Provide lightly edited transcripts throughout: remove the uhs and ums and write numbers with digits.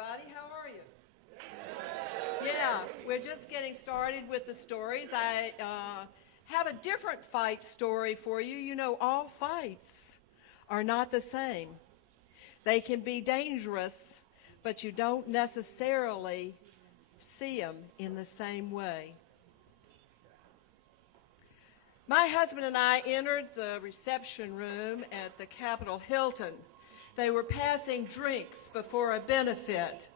everybody. How are you? Yeah, we're just getting started with the stories. I have a different fight story for you. You know, all fights are not the same. They can be dangerous, but you don't necessarily see them in the same way. My husband and I entered the reception room at the Capitol Hilton. They were passing drinks before a benefit.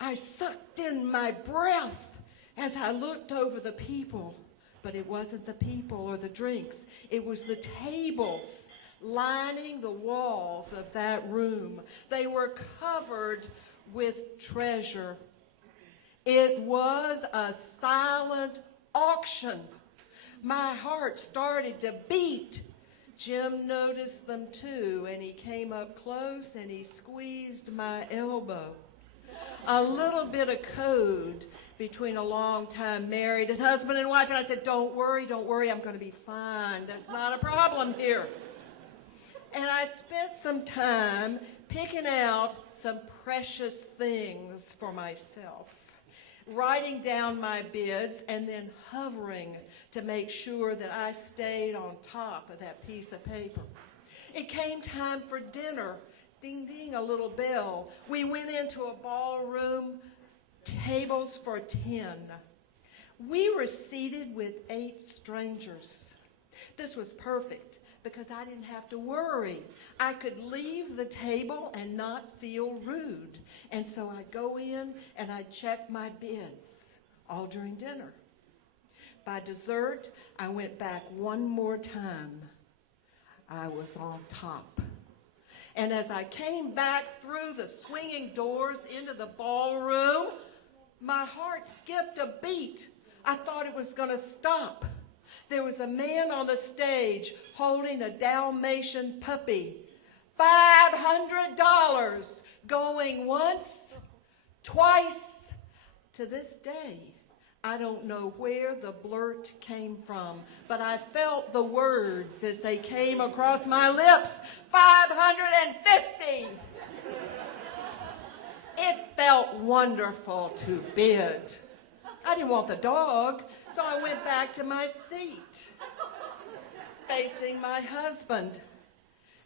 I sucked in my breath as I looked over the people, but it wasn't the people or the drinks. It was the tables lining the walls of that room. They were covered with treasure. It was a silent auction. My heart started to beat. Jim noticed them too, and he came up close and he squeezed my elbow. A little bit of code between a long-time married and husband and wife, and I said, don't worry, I'm going to be fine. There's not a problem here. And I spent some time picking out some precious things for myself, writing down my bids and then hovering to make sure that I stayed on top of that piece of paper. It came time for dinner. Ding, ding, a little bell. We went into a ballroom, tables for 10. We were seated with 8 strangers. This was perfect because I didn't have to worry. I could leave the table and not feel rude. And so I'd go in and I'd check my bids all during dinner. By dessert, I went back one more time. I was on top. And as I came back through the swinging doors into the ballroom, my heart skipped a beat. I thought it was going to stop. There was a man on the stage holding a Dalmatian puppy. $500 going once, twice. To this day, I don't know where the blurt came from, but I felt the words as they came across my lips. 550. It felt wonderful to bid. I didn't want the dog, so I went back to my seat, facing my husband.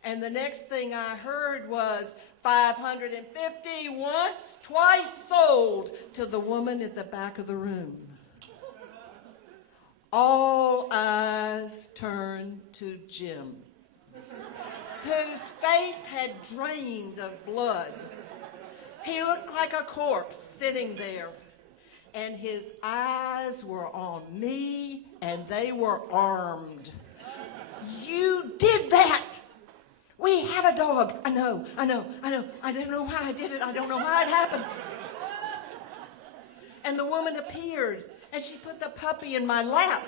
And the next thing I heard was 550 once, twice sold to the woman at the back of the room. All eyes turned to Jim, whose face had drained of blood. He looked like a corpse sitting there, and his eyes were on me, and they were armed. You did that! We have a dog. I know. I don't know why I did it. I don't know why it happened. And the woman appeared, and she put the puppy in my lap,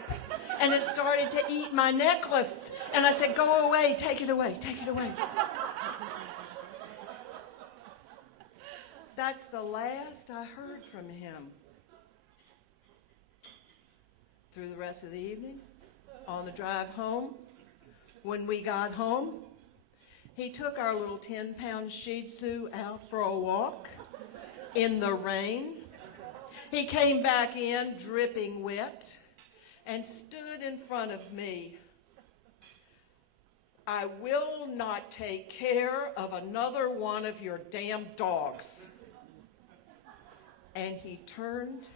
and it started to eat my necklace. And I said, go away, take it away, take it away. That's the last I heard from him. Through the rest of the evening, on the drive home, when we got home, he took our little 10-pound Shih Tzu out for a walk in the rain. He came back in dripping wet and stood in front of me. I will not take care of another one of your damn dogs. And he turned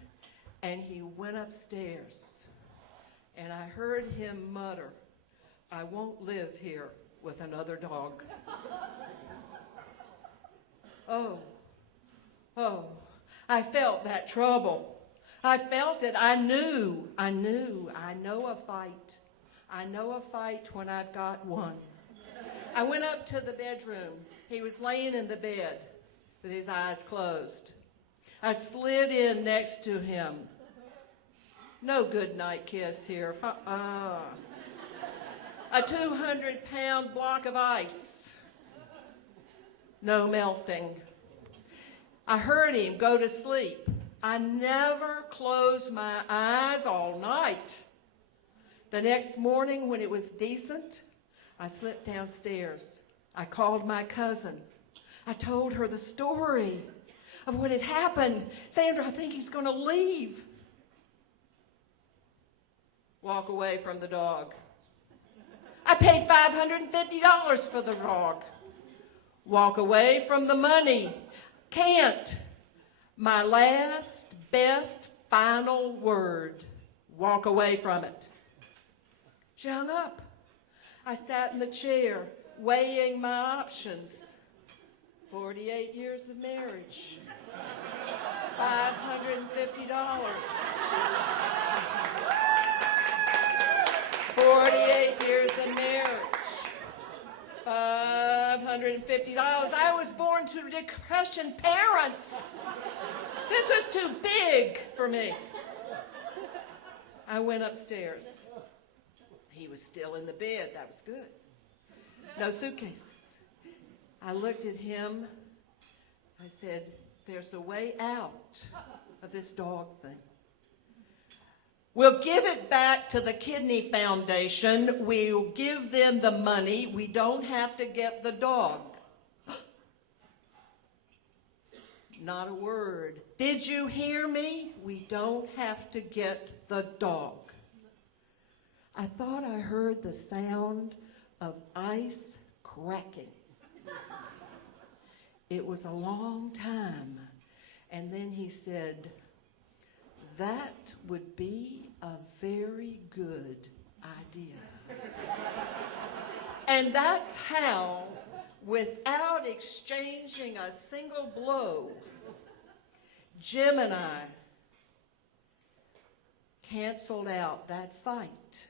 and he went upstairs. And I heard him mutter, I won't live here with another dog. Oh, I felt that trouble. I felt it. I know a fight. I know a fight when I've got one. I went up to the bedroom. He was laying in the bed with his eyes closed. I slid in next to him. No good night kiss here. A 200-pound block of ice. No melting. I heard him go to sleep. I never closed my eyes all night. The next morning when it was decent, I slipped downstairs. I called my cousin. I told her the story. of what had happened. Sandra, I think he's going to leave. Walk away from the dog. I paid $550 for the dog. Walk away from the money. Can't. My last, best, final word. Walk away from it. She hung up. I sat in the chair, weighing my options. 48 years of marriage. $550. 48 years of marriage. $550. I was born to Depression parents. This was too big for me. I went upstairs. He was still in the bed. That was good. No suitcase. I looked at him. I said, there's a way out of this dog thing. We'll give it back to the Kidney Foundation. We'll give them the money. We don't have to get the dog. Not a word. Did you hear me? We don't have to get the dog. I thought I heard the sound of ice cracking. It was a long time. And then he said, that would be a very good idea. And that's how, without exchanging a single blow, Jim and I canceled out that fight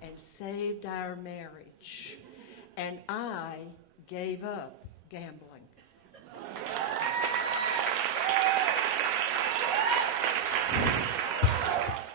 and saved our marriage. And I gave up gambling.